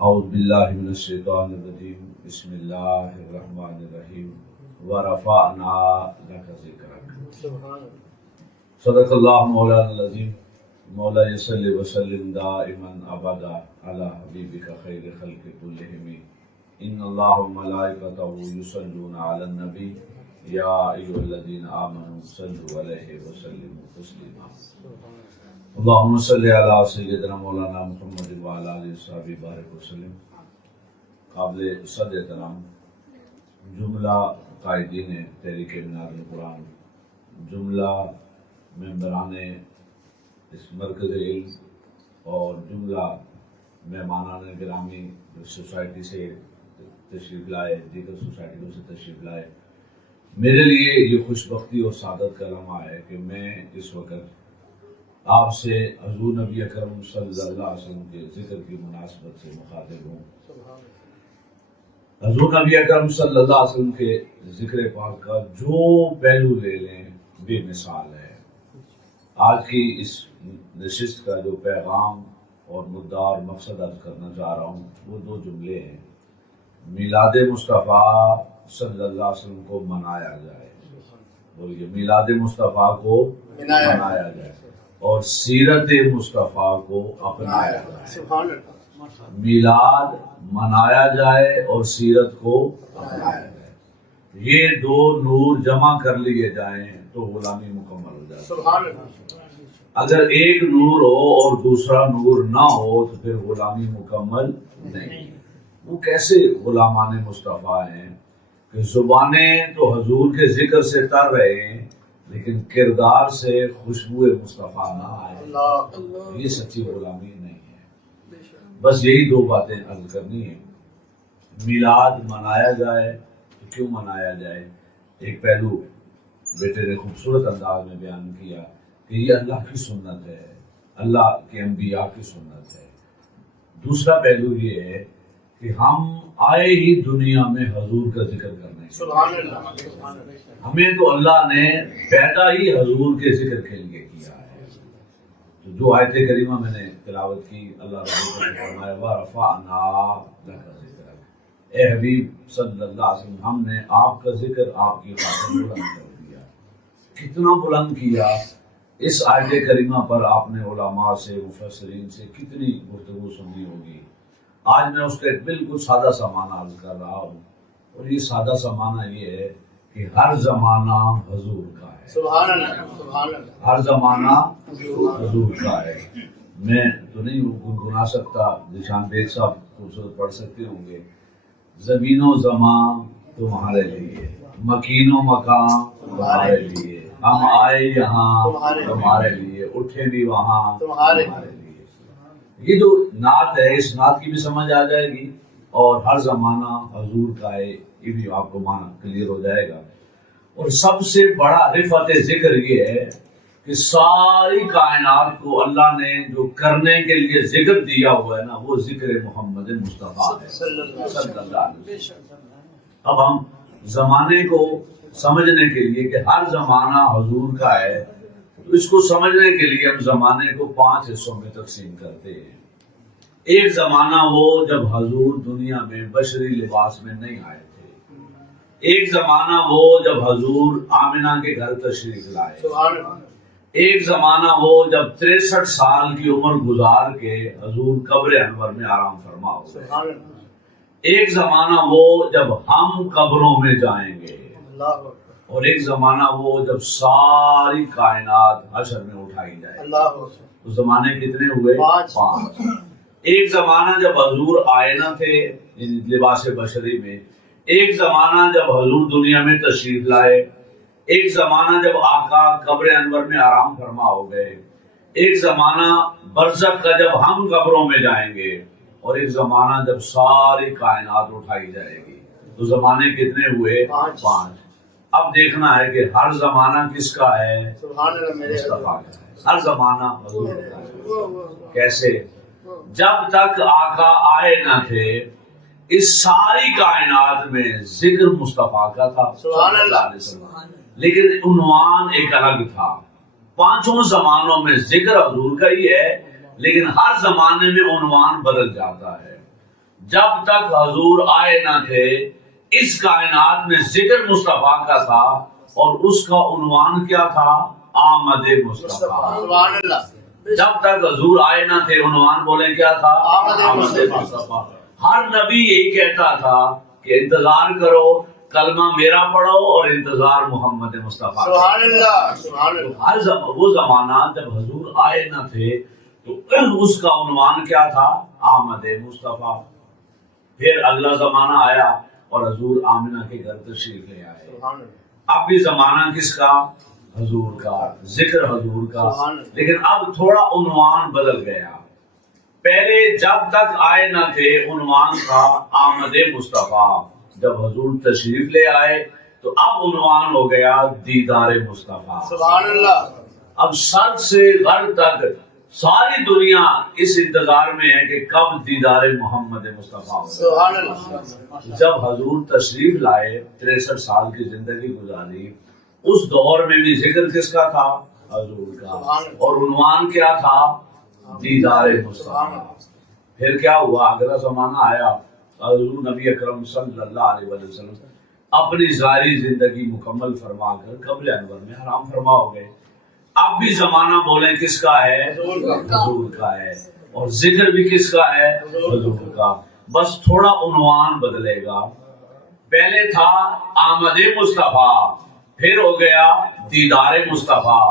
اعوذ باللہ من الشیطان الرجیم بسم اللہ الرحمن الرحیم ورفعنا لک ذکرک صدق اللہ مولانا العظیم مولا صلی وسلم دائما ابدا علی حبیبک خیر خلق کلہم ان اللہ وملائکتہ یصلون علی النبی یا ایھا الذین آمنوا صلوا علیہ وسلموا تسلیما اللہم صلی علی سیدنا مولانا محمد وعلی آلہ وصحبہ بارک وسلم۔ قابل صد احترام جملہ قائدین تحریک منار القرآن، جملہ ممبران اس مرکز علم اور جملہ مہمانان گرامی سوسائٹی سے تشریف لائے، دیگر سوسائٹیوں سے تشریف لائے، میرے لیے یہ خوش بختی اور سعادت کا لمحہ ہے کہ میں اس وقت آپ سے حضور نبی اکرم صلی اللہ علیہ وسلم کے ذکر کی مناسبت سے مخاطب ہوں۔ حضور نبی اکرم صلی اللہ علیہ وسلم کے ذکر پاک کا جو پہلو لے لیں بے مثال ہے۔ آج کی اس نشست کا جو پیغام اور مدعا اور مقصد عرض کرنا چاہ رہا ہوں وہ دو جملے ہیں۔ میلاد مصطفیٰ صلی اللہ علیہ وسلم کو منایا جائے، بولیے میلاد مصطفیٰ کو منایا جائے اور سیرت مصطفیٰ کو اپنایا جائے۔ میلاد منایا جائے اور سیرت کو اپنایا جائے، یہ دو نور جمع کر لیے جائیں تو غلامی مکمل ہو جائے۔ اگر ایک نور ہو اور دوسرا نور نہ ہو تو پھر غلامی مکمل نہیں۔ وہ کیسے غلامان مصطفیٰ ہیں کہ زبانیں تو حضور کے ذکر سے تر رہے ہیں لیکن کردار سے خوشبو مصطفیٰ نہ آئے، یہ سچی غلامی نہیں ہے۔ بس یہی دو باتیں عرض کرنی ہیں۔ میلاد منایا جائے تو کیوں منایا جائے؟ ایک پہلو بیٹے نے خوبصورت انداز میں بیان کیا کہ یہ اللہ کی سنت ہے، اللہ کے انبیاء کی سنت ہے۔ دوسرا پہلو یہ ہے کہ ہم آئے ہی دنیا میں حضور کا ذکر کرنے کے، ہمیں تو اللہ نے پیدا ہی حضور کے ذکر کے لیے کیا ہے۔ تو جو آیت کریمہ میں نے تلاوت کی، اللہ رب نے فرمایا وَرَفَعْنَا لَكَ ذِكْرَكَ، اے حبیب صلی اللہ علیہ وسلم ہم نے آپ کا ذکر آپ کی خاطر بلند کر دیا۔ کتنا بلند کیا؟ اس آیت کریمہ پر آپ نے علماء سے مفسرین سے کتنی گفتگو سنی ہوگی۔ آج میں اس کا ایک بالکل سادہ سا معنی عرض کر رہا ہوں، اور یہ سادہ سا معنی یہ ہے کہ ہر زمانہ حضور کا ہے۔ سبحان اللہ، ہر زمانہ حضور کا ہے۔ میں تو نہیں گنگنا سکتا، نشان بیگ صاحب خوبصورت پڑھ سکتے ہوں گے، زمین و زمان تمہارے لیے، مکین و مکان تمہارے لیے، ہم آئے یہاں تمہارے لیے، اٹھے بھی وہاں تمہارے لیے۔ یہ جو نعت ہے اس نعت کی بھی سمجھ آ جائے گی، اور ہر زمانہ حضور کا ہے یہ بھی آپ کو معنی کلیئر ہو جائے گا۔ اور سب سے بڑا رفعت ذکر یہ ہے کہ ساری کائنات کو اللہ نے جو کرنے کے لیے ذکر دیا ہوا ہے نا، وہ ذکر محمد مصطفیٰ ہے صلی اللہ علیہ وسلم۔ اب ہم زمانے کو سمجھنے کے لیے کہ ہر زمانہ حضور کا ہے، تو اس کو سمجھنے کے لیے ہم زمانے کو 5 حصوں میں تقسیم کرتے ہیں۔ ایک زمانہ وہ جب حضور دنیا میں بشری لباس میں نہیں آئے تھے، ایک زمانہ وہ جب حضور آمنہ کے گھر تشریف لائے، ایک زمانہ وہ جب 63 سال کی عمر گزار کے حضور قبر انور میں آرام فرما ہو گئے، ایک زمانہ وہ جب ہم قبروں میں جائیں گے، اور ایک زمانہ وہ جب ساری کائنات حشر میں اٹھائی جائے۔ اس زمانے کتنے ہوئے؟ 5۔ ایک زمانہ جب حضور آئے نہ تھے لباس بشری میں، ایک زمانہ جب حضور دنیا میں تشریف لائے، ایک زمانہ جب آقا قبر انور میں آرام فرما ہو گئے، ایک زمانہ برزخ کا جب ہم قبروں میں جائیں گے، اور ایک زمانہ جب ساری کائنات اٹھائی جائے گی۔ تو زمانے کتنے ہوئے؟ 5۔ اب دیکھنا ہے کہ ہر زمانہ کس کا ہے؟ مصطفیٰ کا ہے۔ ہر زمانہ حضور کا ہے۔ کیسے؟ جب تک آقا آئے نہ تھے اس ساری کائنات میں ذکر مصطفیٰ کا تھا صلی اللہ علیہ وسلم، لیکن عنوان ایک الگ تھا۔ 5 زمانوں میں ذکر حضور کا ہی ہے، لیکن ہر زمانے میں عنوان بدل جاتا ہے۔ جب تک حضور آئے نہ تھے اس کائنات میں ذکر مصطفیٰ کا تھا، اور اس کا عنوان کیا تھا؟ آمد مصطفیٰ۔ سبحان اللہ۔ جب تک حضور آئے نہ تھے عنوان بولیں کیا تھا؟ آمد مصطفیٰ۔ ہر نبی یہی کہتا تھا کہ انتظار کرو، کلمہ میرا پڑھو اور انتظار محمد مصطفیٰ۔ سبحان اللہ، سبحان اللہ۔ ہر وہ زمانہ جب حضور آئے نہ تھے تو اس کا عنوان کیا تھا؟ آمد مصطفیٰ۔ پھر اگلا زمانہ آیا اور حضور آمنہ کے گھر تشریف لے آئے۔ سبحان اللہ۔ اب بھی زمانہ کس کا؟ حضور کا، ذکر حضور کا، لیکن اب تھوڑا عنوان بدل گیا۔ پہلے جب تک آئے نہ تھے عنوان تھا آمد مصطفیٰ، جب حضور تشریف لے آئے تو اب عنوان ہو گیا دیدار مصطفیٰ۔ سبحان اللہ۔ اب شرق سے غرب تک ساری دنیا اس انتظار میں ہے کہ کب دیدار محمد مصطفیٰ ہو۔ سبحان اللہ۔ جب حضور تشریف لائے 63 سال کی زندگی گزاری، اس دور میں بھی ذکر کس کا تھا؟ حضور کا، اور عنوان کیا تھا؟ دیدار مصطفیٰ۔ پھر کیا ہوا؟ اگلا زمانہ آیا، حضور نبی اکرم صلی اللہ علیہ وسلم اپنی ظاہری زندگی مکمل فرما کر قبر انور میں حرام فرما ہو گئے۔ اب بھی زمانہ بولیں کس کا ہے؟ حضور کا ہے، اور ذکر بھی کس کا ہے؟ حضور کا، بس تھوڑا عنوان بدلے گا۔ پہلے تھا آمد مصطفیٰ، پھر ہو گیا دیدار مصطفیٰ،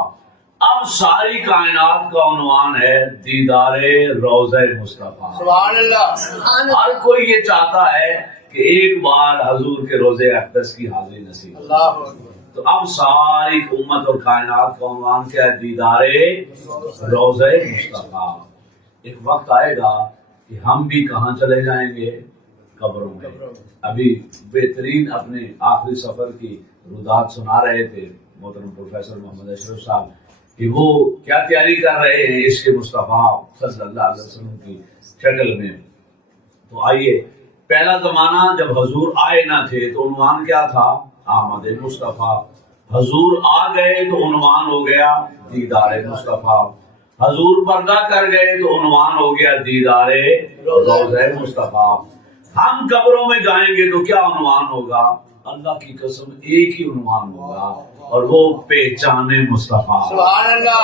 اب ساری کائنات کا عنوان ہے دیدار روضہ مصطفیٰ۔ سبحان اللہ۔ ہر کوئی یہ چاہتا ہے کہ ایک بار حضور کے روضہ اقدس کی حاضری نصیب ہو۔ اللہ اکبر۔ تو اب ساری امت اور کائنات کا عنوان کیا ہے؟ دیدار روضہ مصطفیٰ۔ ایک وقت آئے گا کہ ہم بھی کہاں چلے جائیں گے؟ قبروں میں۔ ابھی بہترین اپنے آخری سفر کی رودات سنا رہے تھے محترم پروفیسر محمد اشرف صاحب کہ وہ کیا تیاری کر رہے ہیں عشق مصطفیٰ صلی اللہ علیہ وسلم کی شکل میں۔ تو آئیے، پہلا زمانہ جب حضور آئے نہ تھے تو عنوان کیا تھا؟ آمد مصطفیٰ۔ حضور آ گئے تو عنوان ہو گیا دیدار مصطفیٰ۔ حضور پردہ کر گئے تو عنوان ہو گیا دیدار روضہ مصطفیٰ۔ ہم قبروں میں جائیں گے تو کیا عنوان ہوگا؟ اللہ کی قسم ایک ہی عنوان ہوگا، اور وہ پہچان مصطفیٰ۔ سبحان اللہ۔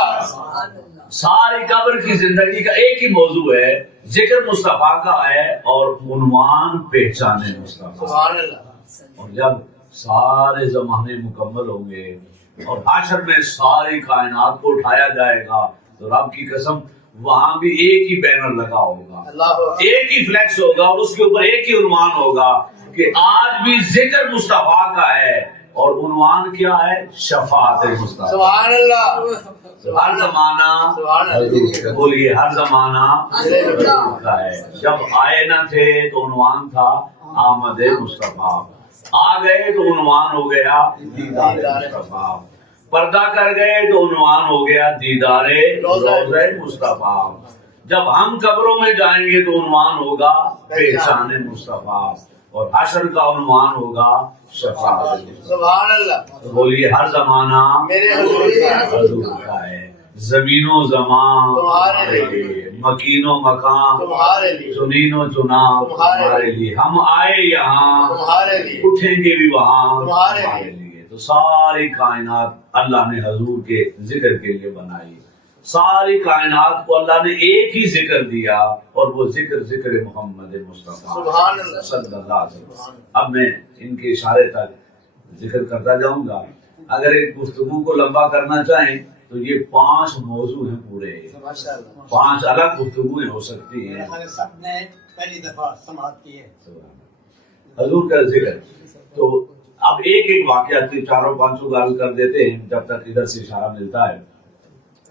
ساری قبر کی زندگی کا ایک ہی موضوع ہے، ذکر مصطفیٰ کا ہے اور عنوان پہچان مصطفیٰ۔ سبحان اللہ۔ اور جب سارے زمانے مکمل ہوں گے اور حشر میں ساری کائنات کو اٹھایا جائے گا تو رب کی قسم وہاں بھی ایک ہی بینر لگا ہوگا، ایک ہی فلیکس ہوگا، اور اس کے اوپر ایک ہی عنوان ہوگا کہ آج بھی ذکر مصطفیٰ کا ہے، اور عنوان کیا ہے؟ شفاعت مصطفیٰ۔ سبحان اللہ۔ ہر زمانہ بولیے، ہر زمانہ کا ہے۔ جب آئے نہ تھے تو عنوان تھا آمد مصطفیٰ، آ گئے تو عنوان ہو گیا دیدار مصطفیٰ، پردہ کر گئے تو عنوان ہو گیا دیدار روضہ مصطفیٰ۔ جب ہم قبروں میں جائیں گے تو عنوان ہوگا پہچان مصطفیٰ، اور حشر کا عنوان ہوگا شفاعت مصطفیٰ۔ سبحان اللہ۔ تو بولیے، ہر زمانہ میرے حضور حضور کا ہے، زمین و زمان تمہارے لیے، مکین و مکان تمہارے لیے، چنین و چنا تمہارے لیے، ہم آئے یہاں تمہارے لیے، اٹھیں گے بھی وہاں تمہارے تمہارے لیے۔ تو ساری کائنات اللہ نے حضور کے ذکر کے لیے بنائی، ساری کائنات کو اللہ نے ایک ہی ذکر دیا، اور وہ ذکر محمد مصطفیٰ سبحان اللہ۔ صلی اللہ علیہ وسلم۔ اب میں ان کے اشارے تک ذکر کرتا جاؤں گا۔ اگر ایک گفتگو کو لمبا کرنا چاہیں تو یہ 5 موضوع ہیں پورے، ماشاء اللہ۔ 5 الگ گفتگویں ہو سکتی ہیں۔ سب نے پہلی دفعہ سماعت کی ہے حضور کا ذکر۔ تو اب ایک ایک واقعہ 4-5 گال کر دیتے ہیں جب تک ادھر سے اشارہ ملتا ہے۔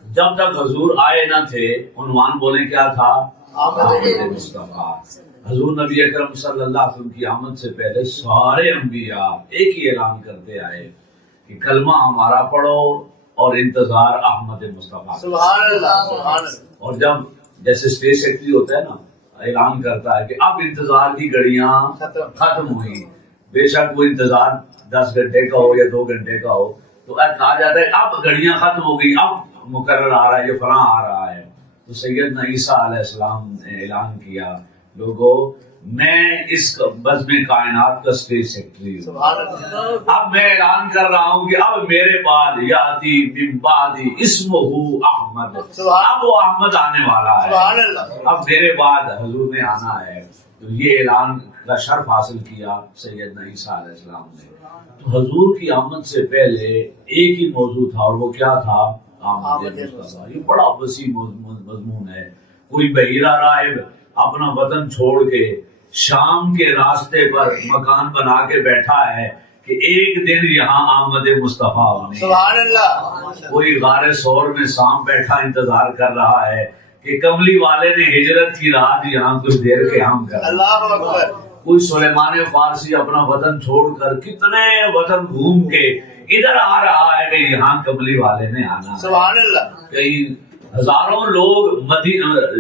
جب تک حضور آئے نہ تھے عنوان بولیں کیا تھا؟ آمد مصطفیٰ۔ حضور نبی اکرم صلی اللہ علیہ وسلم کی آمد سے پہلے سارے انبیاء ایک ہی اعلان کرتے آئے کہ کلمہ ہمارا پڑھو اور انتظار احمد مصطفیٰ۔ سبحان اللہ، سبحان اللہ۔ اور جب جیسے اسٹیج سیکرٹری ہوتا ہے نا، اعلان کرتا ہے کہ اب انتظار کی گھڑیاں ختم ہوئی، بے شک وہ انتظار 10 گھنٹے کا ہو یا 2 گھنٹے کا ہو، تو کہا جاتا ہے اب گھڑیاں ختم ہو گئی، اب مقرر آ رہا ہے، یہ فلاں آ رہا ہے۔ تو سیدنا عیسیٰ علیہ السلام نے اعلان کیا لوگوں میں اس بزم کائنات کا اسٹیج سیکرٹری ہوں. سبحان اللہ. اب میں اعلان کر رہا ہوں کہ اب میرے بعد یاتی من بعدی اسمہ احمد. اب وہ احمد آنے والا ہے. سبحان اللہ. اب میرے بعد حضور نے آنا ہے. تو یہ اعلان کا شرف حاصل کیا سیدنا عیسیٰ علیہ السلام نے. تو حضور کی آمد سے پہلے ایک ہی موضوع تھا اور وہ کیا تھا؟ آمد مصطفیٰ. یہ بڑا وسیع مضمون ہے. کوئی بحیرہ راہب اپنا وطن چھوڑ کے شام کے راستے پر مکان بنا کے بیٹھا ہے کہ ایک دن یہاں آمد مصطفیٰ ہونے. سبحان اللہ. کوئی غار سور میں سام بیٹھا انتظار کر رہا ہے کہ کملی والے نے ہجرت کی رات یہاں کچھ دیر قیام کر. اللہ اکبر. کوئی سلیمان فارسی اپنا وطن چھوڑ کر کتنے وطن گھوم کے ادھر آ رہا ہے کہ یہاں کملی والے نے آنا. سبحان اللہ. کئی ہزاروں لوگ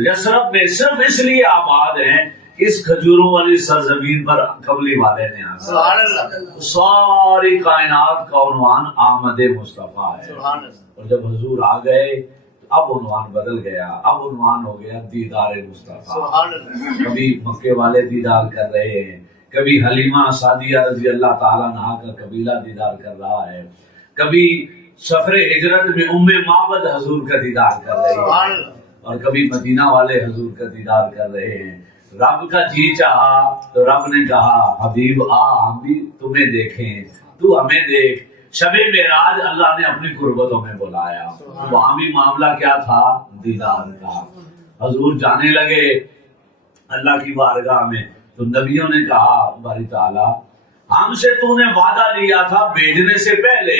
یثرب میں صرف اس لیے آباد ہیں اس کھجوروں والی سرزمین پر کملی والے نے آنا. سبحان اللہ. ساری کائنات کا عنوان آمد مصطفیٰ ہے. سبحان اللہ. اور جب حضور آ گئے اب عنوان بدل گیا. اب عنوان ہو گیا دیدار مصطفیٰ. سبحان اللہ. کبھی مکے والے دیدار کر رہے ہیں, کبھی حلیمہ سعدیہ رضی اللہ تعالیٰ عنہا کا قبیلہ دیدار کر رہا ہے, کبھی سفر ہجرت میں معبد حضور کا دیدار کر رہے ہیں, اور کبھی مدینہ والے حضور کا دیدار کر رہے ہیں. رب کا جی چاہا تو رب نے کہا حبیب آ ہم بھی تمہیں دیکھیں, تو ہمیں دیکھ. شب معراج اللہ نے اپنی قربتوں میں بلایا. وہاں بھی معاملہ کیا تھا؟ دیدار کا. حضور جانے لگے اللہ کی بارگاہ میں تو نبیوں نے کہا باری تعالیٰ ہم سے تو نے وعدہ لیا تھا بھیجنے سے پہلے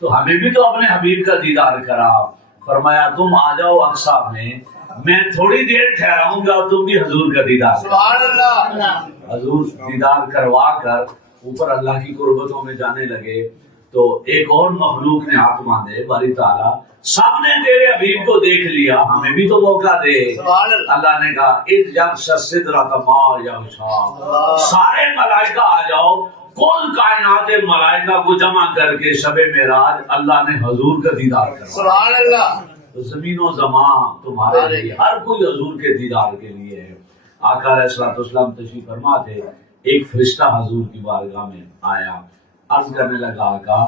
تو ہمیں بھی تو اپنے حبیب کا دیدار کرا. فرمایا تم آ جاؤ اقصیٰ میں تھوڑی دیر ٹھہراؤں گا تم بھی حضور کا دیدار. سبحان اللہ. حضور دیدار کروا کر اوپر اللہ کی قربتوں میں جانے لگے تو ایک اور مخلوق نے ہاتھ باندھے باری تعالیٰ سب نے تیرے حبیب کو دیکھ لیا ہمیں بھی تو موقع دے. اللہ نے کہا سارے ملائکہ آ جاؤ. کل کائنات ملائکہ کو جمع کر کے شب معراج اللہ نے حضور کا دیدار کرا. سبحان اللہ. تو زمین و زمان تمہارے لیے ہر کوئی حضور کے دیدار کے لیے ہے. آقا علیہ السلام تشریف فرما تھے. ایک فرشتہ حضور کی بارگاہ میں آیا, عرض کرنے لگا آقا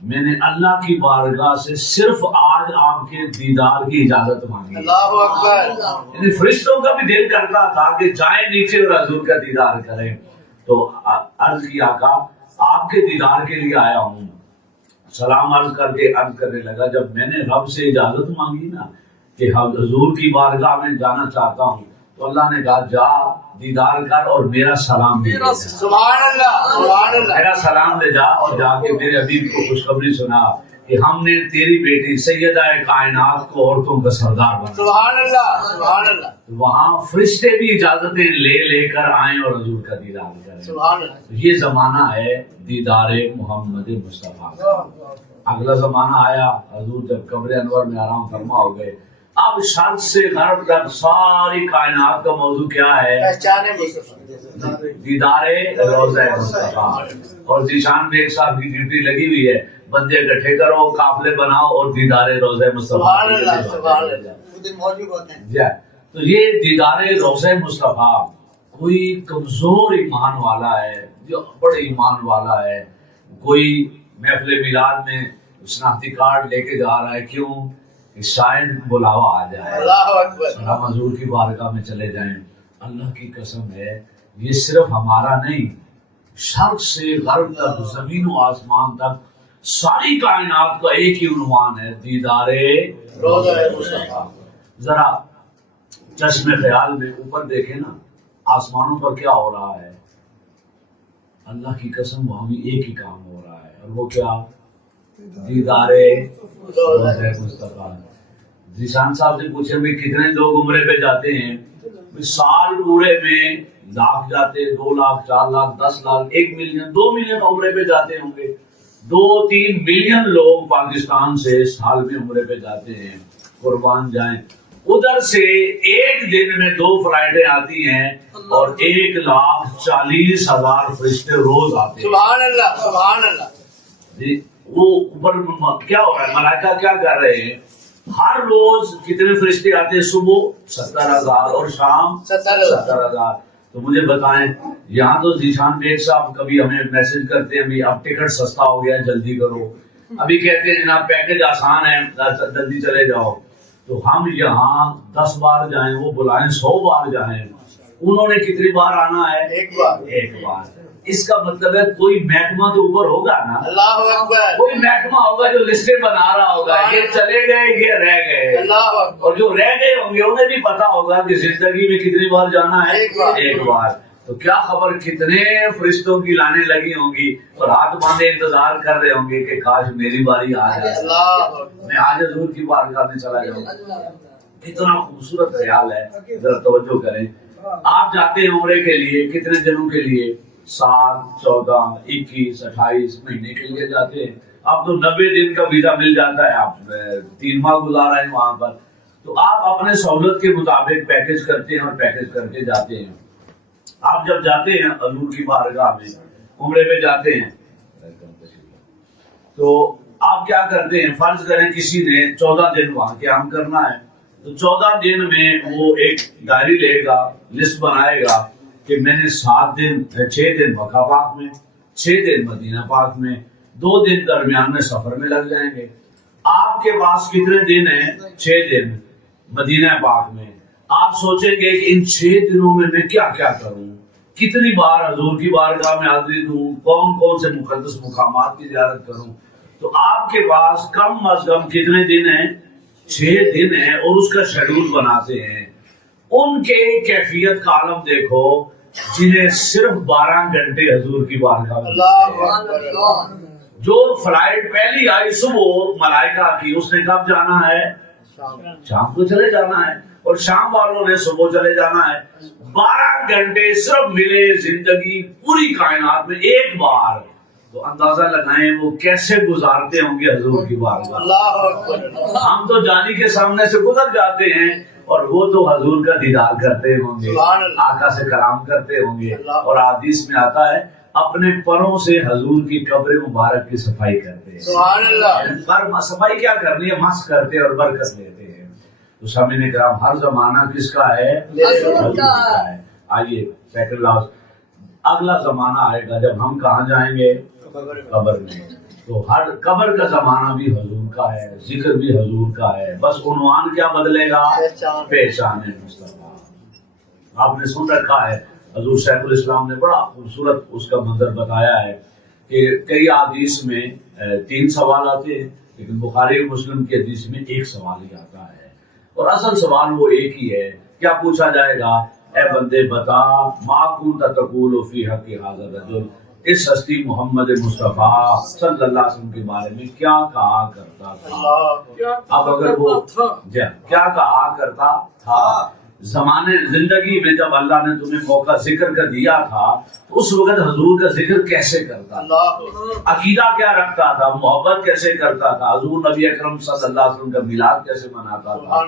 میں نے اللہ کی بارگاہ سے صرف آج آپ کے دیدار کی اجازت مانگی. اللہ اکبر. یعنی فرشتوں کا بھی دل کرتا تھا کہ جائیں نیچے اور حضور کا دیدار کریں. تو عرض کی آقا آپ کے دیدار کے لیے آیا ہوں. سلام عرض کر کے عرض کرنے لگا جب میں نے رب سے اجازت مانگی نا کہ حضور کی بارگاہ میں جانا چاہتا ہوں تو اللہ نے کہا جا دیدار کر اور میرا سلام دے جا. سبحان اللہ. سبحان اللہ. میرا سلام دے جا اور جا کے میرے حبیب کو خوشخبری سنا کہ ہم نے تیری بیٹی سیدہ کائنات کو عورتوں کا سردار بنا. سبحان اللہ. سبحان اللہ. وہاں فرشتے بھی اجازتیں لے کر آئیں اور حضور کا دیدار کریں. سبحان اللہ. یہ زمانہ ہے دیدار محمد مصطفیٰ. اگلا زمانہ آیا حضور جب قبر انور میں آرام فرما ہو گئے. اب شرق سے غرب تک ساری کائنات کا موضوع کیا ہے؟ پہچانے مصطفیٰ. دیدار روضہ مصطفیٰ. اور ذیشان میں ایک صاحب کی ڈیوٹی لگی ہوئی ہے بندے اکٹھے کرو قافلے بناؤ اور دیدار روضہ مصطفیٰ. سبحان اللہ. سبحان اللہ. خود موجود ہوتے ہیں. تو یہ دیدار روضہ مصطفیٰ کوئی کمزور ایمان والا ہے جو بڑے ایمان والا ہے. کوئی محفل میلاد میں شناختی کارڈ لے کے جا رہا ہے کیوں کہ شاید بلاوا آ جائے. اللہ اکبر. ہم حضور کی بارگاہ میں چلے جائیں. اللہ کی قسم ہے یہ صرف ہمارا نہیں شرق سے غرب تک زمین و آسمان تک ساری کائنات کا ایک ہی عنوان ہے دیدار روضہ مصطفیٰ. ذرا چشم خیال میں اوپر دیکھیں نا آسمانوں پر کیا ہو رہا ہے. اللہ کی قسم وہاں بھی ایک ہی کام ہو رہا ہے اور وہ کیا؟ دیدار روضہ مصطفیٰ. ذیشان صاحب سے پوچھیں بھی کتنے لوگ عمرے پہ جاتے ہیں؟ سال پورے میں لاکھ جاتے, 2 لاکھ, 4 لاکھ, 10 لاکھ, 1 ملین, 2 ملین عمرے پہ جاتے ہوں گے. 2-3 ملین لوگ پاکستان سے سال میں عمرے پہ جاتے ہیں. قربان جائیں. ادھر سے ایک دن میں 2 فلائٹیں آتی ہیں اور 1,40,000 فرشتے روز آتے ہیں. سبحان اللہ. سبحان اللہ. وہ اوپر کیا ہو رہا ہے؟ ملائکہ کیا کر رہے ہیں؟ ہر روز کتنے فرشتے آتے ہیں؟ صبح 70,000 اور شام 70,000. تو مجھے بتائیں یہاں تو ذیشان بیگ صاحب کبھی ہمیں میسج کرتے ہیں اب ٹکٹ سستا ہو گیا ہے جلدی کرو، ابھی کہتے ہیں جناب پیکج آسان ہے جلدی چلے جاؤ. تو ہم یہاں 10 بار جائیں، وہ بلائیں 100 بار جائیں، انہوں نے کتنی بار آنا ہے؟ ایک بار. اس کا مطلب ہے کوئی محکمہ تو اوپر ہوگا نا، اللہ اکبر، کوئی محکمہ ہوگا جو لسٹیں بنا رہا ہوگا یہ چلے گئے یہ رہ گئے، اللہ اکبر، اور جو رہ گئے ہوں گے انہیں بھی پتا ہوگا کہ زندگی میں کتنی بار جانا ہے؟ ایک بار. تو کیا خبر کتنے فرشتوں کی لانیں لگی ہوں گی اور ہاتھ باندھے انتظار کر رہے ہوں گے کہ کاش میری باری آ جائے، میں آج حضور کی بارگاہ میں چلا جاؤں. اتنا خوبصورت خیال ہے، ذرا توجہ کریں. آپ جاتے ہیں عمرے کے لیے، کتنے دنوں کے لیے؟ 7 14 21 28 مہینے کے لیے جاتے ہیں. اب تو 90 دن کا ویزا مل جاتا ہے، آپ 3 ماہ گزارا ہے وہاں پر. تو آپ اپنے سہولت کے مطابق پیکج کرتے ہیں اور پیکج کر کے جاتے ہیں. آپ جب جاتے ہیں حضور کی بارگاہ میں عمرے پہ جاتے ہیں تو آپ کیا کرتے ہیں؟ فرض کریں کسی نے 14 دن وہاں قیام کرنا ہے تو 14 دن میں وہ ایک ڈائری لے گا، لسٹ بنائے گا کہ میں نے 6 دن مکہ پاک میں، 6 دن مدینہ پاک میں، 2 دن درمیان میں سفر میں لگ جائیں گے. آپ کے پاس کتنے دن ہیں؟ 6 دن مدینہ پاک میں. آپ سوچیں گے کہ ان 6 دنوں میں کیا کیا کروں، کتنی بار حضور کی بارگاہ میں حاضری دوں، کون کون سے مقدس مقامات کی زیارت کروں. تو آپ کے پاس کم از کم کتنے دن ہیں؟ 6 دن ہیں، اور اس کا شیڈول بناتے ہیں. ان کے کیفیت کا عالم دیکھو جنہیں صرف 12 گھنٹے حضور کی بارگاہ میں. جو فلائٹ پہلی آئی صبح ملائکہ کی، اس نے کب جانا ہے؟ شام کو چلے جانا ہے، اور شام والوں نے صبح چلے جانا ہے. 12 گھنٹے صرف ملے زندگی پوری کائنات میں ایک بار. تو اندازہ لگائیں وہ کیسے گزارتے ہوں گے حضور کی بارگاہ. ہم تو جانی کے سامنے سے گزر جاتے ہیں اور وہ تو حضور کا دیدار کرتے ہوں گے، آقا سے کلام کرتے ہوں گے. اور حدیث میں آتا ہے اپنے پروں سے حضور کی قبر مبارک کی صفائی کرتے ہیں. سبحان اللہ. صفائی کیا کرنی ہے؟ مسح کرتے اور برکت لیتے ہیں. تو سامعین کرام ہر زمانہ کس کا ہے؟ حضور کا ہے. آئیے سیکنڈ لاسٹ اگلا زمانہ آئے گا جب ہم کہاں جائیں گے؟ قبر میں. تو ہر قبر کا زمانہ بھی حضور کا ہے، ذکر بھی حضور کا ہے، بس عنوان کیا بدلے گا؟ پہچان مصطفیٰ. آپ نے سن رکھا ہے حضور شیخ الاسلام نے بڑا خوبصورت اس کا منظر بتایا ہے کہ کئی حدیث میں 3 سوال آتے ہیں، لیکن بخاری اور مسلم کی حدیث میں 1 سوال ہی آتا ہے، اور اصل سوال وہ ایک ہی ہے. کیا پوچھا جائے گا؟ اے بندے بتا ما کنت تقول فی حق ھذا الرجل، اس ہستی محمد مصطفیٰ صلی اللہ علیہ وسلم کے بارے میں کیا کہا کرتا تھا؟ اب اگر وہ کیا کہا کرتا تھا زمانے زندگی میں جب اللہ نے تمہیں موقع ذکر کا دیا تھا تو اس وقت حضور کا ذکر کیسے کرتا تھا؟ عقیدہ کیا رکھتا تھا؟ محبت کیسے کرتا تھا؟ حضور نبی اکرم صلی اللہ علیہ وسلم کا میلاد کیسے مناتا تھا؟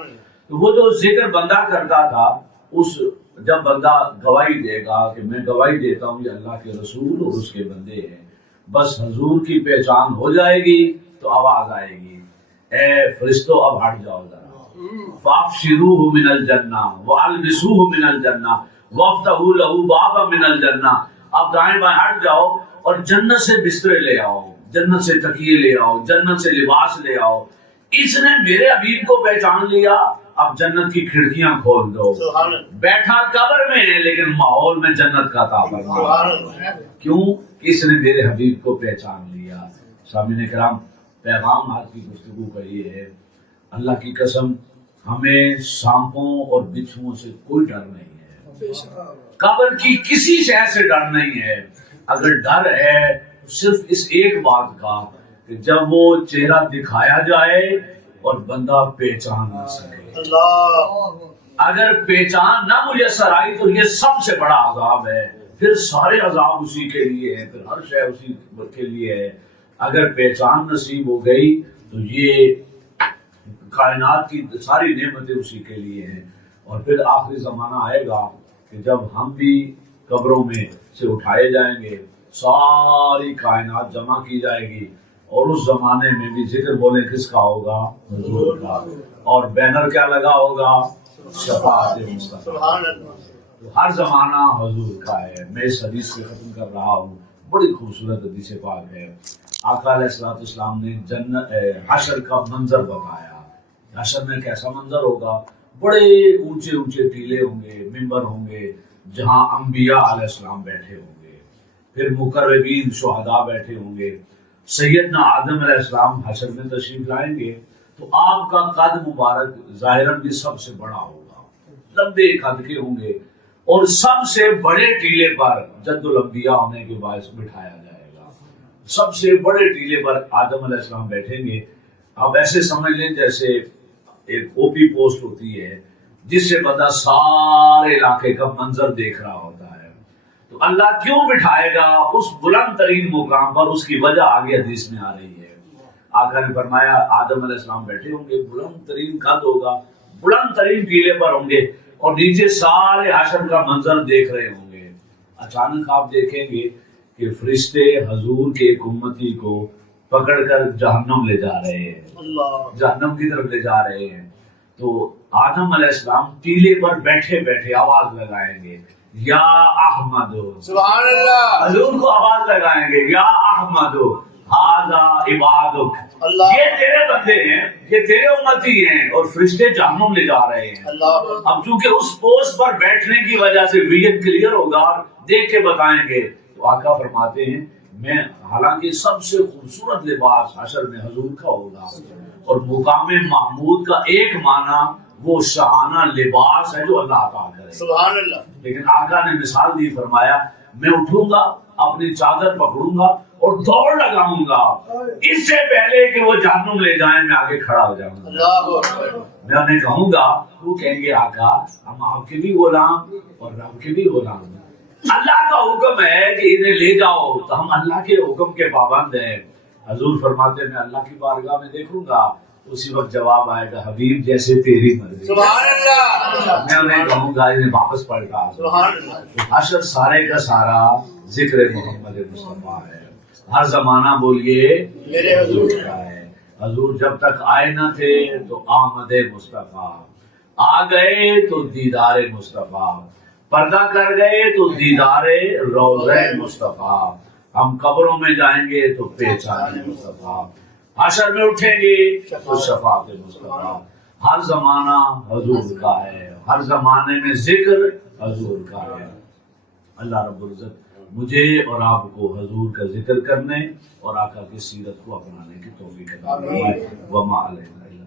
تو وہ جو ذکر بندہ کرتا تھا، اس جب بندہ گواہی دے گا کہ میں گواہی دیتا ہوں یہ اللہ کے رسول اور اس کے بندے ہیں، بس حضور کی پہچان ہو جائے گی تو آواز آئے گی اے فرشتوں اب ہٹ جاؤ ذرا، فَافْشِرُوهُ مِنَ الْجَنَّةِ وَأَلْبِسُوهُ مِنَ الْجَنَّةِ وَافْتَحُوا لَهُ بَابًا مِنَ الْجَنَّةِ. اب دائیں بائیں ہٹ جاؤ اور جنت سے بسترے لے آؤ، جنت سے تکیے لے آؤ، جنت سے لباس لے آؤ. اس نے میرے حبیب کو پہچان لیا، اب جنت کی کھڑکیاں کھول دو. بیٹھا قبر میں ہے لیکن ماحول میں جنت کا تابر. کیوں؟ کہ اس نے میرے حبیب کو پہچان لیا. سامعین کرام پیغام آج کی گفتگو کا یہ ہے، اللہ کی قسم ہمیں سانپوں اور بچھوؤں سے کوئی ڈر نہیں ہے، قبر کی کسی شے سے ڈر نہیں ہے. اگر ڈر ہے تو صرف اس ایک بات کا کہ جب وہ چہرہ دکھایا جائے اور بندہ پہچان نہ سکے. اگر پہچان نہ میسر آئی تو یہ سب سے بڑا عذاب ہے. پھر سارے عذاب اسی کے لیے ہے، پھر ہر شے اسی کے لیے ہے. اگر پہچان نصیب ہو گئی تو یہ کائنات کی ساری نعمتیں اسی کے لیے ہیں. اور پھر آخری زمانہ آئے گا کہ جب ہم بھی قبروں میں سے اٹھائے جائیں گے، ساری کائنات جمع کی جائے گی، اور اس زمانے میں بھی ذکر بولے کس کا ہوگا؟ حضور کا. اور بینر کیا لگا ہوگا؟ شفاعت مصطفیٰ. سبحان اللہ. تو ہر زمانہ حضور کا ہے. میں اس حدیث کو ختم کر رہا ہوں. بڑی خوبصورت حدیث پاک ہے. آقا علیہ الصلوۃ والسلام نے جنت حشر کا منظر بتایا. حشر میں کیسا منظر ہوگا؟ بڑے اونچے اونچے ٹیلے ہوں گے، ممبر ہوں گے جہاں انبیاء علیہ السلام بیٹھے ہوں گے، پھر مقربین شہداء بیٹھے ہوں گے. سیدنا آدم علیہ السلام حشر میں تشریف لائیں گے تو آپ کا قد مبارک ظاہراً بھی سب سے بڑا ہوگا، لمبے قد کے ہوں گے، اور سب سے بڑے ٹیلے پر جد الانبیاء ہونے کے باعث بٹھایا جائے گا. سب سے بڑے ٹیلے پر آدم علیہ السلام بیٹھیں گے. آپ ایسے سمجھ لیں جیسے ایک او پی پوسٹ ہوتی ہے جس سے بندہ سارے علاقے کا منظر دیکھ رہا ہوتا ہے. تو اللہ کیوں بٹھائے گا اس بلند ترین مقام پر؟ اس کی وجہ آگے حدیث میں آ رہی ہے. آقا نے فرمایا آدم علیہ السلام بیٹھے ہوں گے، بلند ترین قد ہوگا، بلند ترین ٹیلے پر ہوں گے، اور نیچے سارے حشر کا منظر دیکھ رہے ہوں گے. اچانک آپ دیکھیں گے کہ فرشتے حضور کے ایک امتی کو پکڑ کر جہنم لے جا رہے ہیں، جہنم کی طرف لے جا رہے ہیں. تو آدم علیہ السلام ٹیلے پر بیٹھے بیٹھے آواز لگائیں گے یا احمد. سبحان اللہ. حضور کو آواز لگائیں گے یا احمد ھذا عبادک، اللہ. یہ تیرے بندے ہیں، یہ تیرے امتی ہیں، اور فرشتے جہنم لے جا رہے ہیں. اللہ. اب چونکہ اس پوسٹ پر بیٹھنے کی وجہ سے ویژن کلیئر ہوگا اور دیکھ کے بتائیں گے. تو آقا فرماتے ہیں میں حالانکہ سب سے خوبصورت لباس حشر میں حضور کا ہوگا، اور مقام محمود کا ایک معنی وہ شاہانہ لباس ہے جو اللہ عطا کرے. سبحان اللہ. لیکن آقا نے مثال دی، فرمایا میں اٹھوں گا، اپنی چادر پکڑوں گا اور دوڑ لگاؤں گا، اس سے پہلے کہ وہ جہنم لے جائیں میں آگے کھڑا ہو جاؤں گا. اللہ اکبر. میں انہیں کہوں گا، وہ کہیں گے آقا ہم آپ کے بھی غلام اور رب کے بھی غلام ہیں، اللہ کا حکم ہے کہ انہیں لے جاؤ تو ہم اللہ کے حکم کے پابند ہیں. حضور فرماتے ہیں میں اللہ کی بارگاہ میں دیکھوں گا، اسی وقت جواب آئے گا حبیب جیسے تیری مرضی. سبحان اللہ. میں انہیں کہوں گا انہیں واپس پلٹا. سبحان اللہ. حشر سارے کا سارا ذکر محمد مصطفیٰ ہے. ہر زمانہ بولیے میرے حضور کا ہے. حضور جب تک آئے نہ تھے تو آمد مصطفیٰ، آ گئے تو دیدار مصطفیٰ، پردہ کر گئے تو دیدار روضہ مصطفیٰ. ہم قبروں میں جائیں گے تو پہچان مصطفیٰ، حشر میں اٹھیں گے تو شفاعت مصطفیٰ. ہر زمانہ حضور کا ہے، ہر زمانے میں ذکر حضور کا ہے. اللہ رب العزت مجھے اور آپ کو حضور کا ذکر کرنے اور آقا کی سیرت کو اپنانے کی توفیق عطا فرمائے. وما علینا الا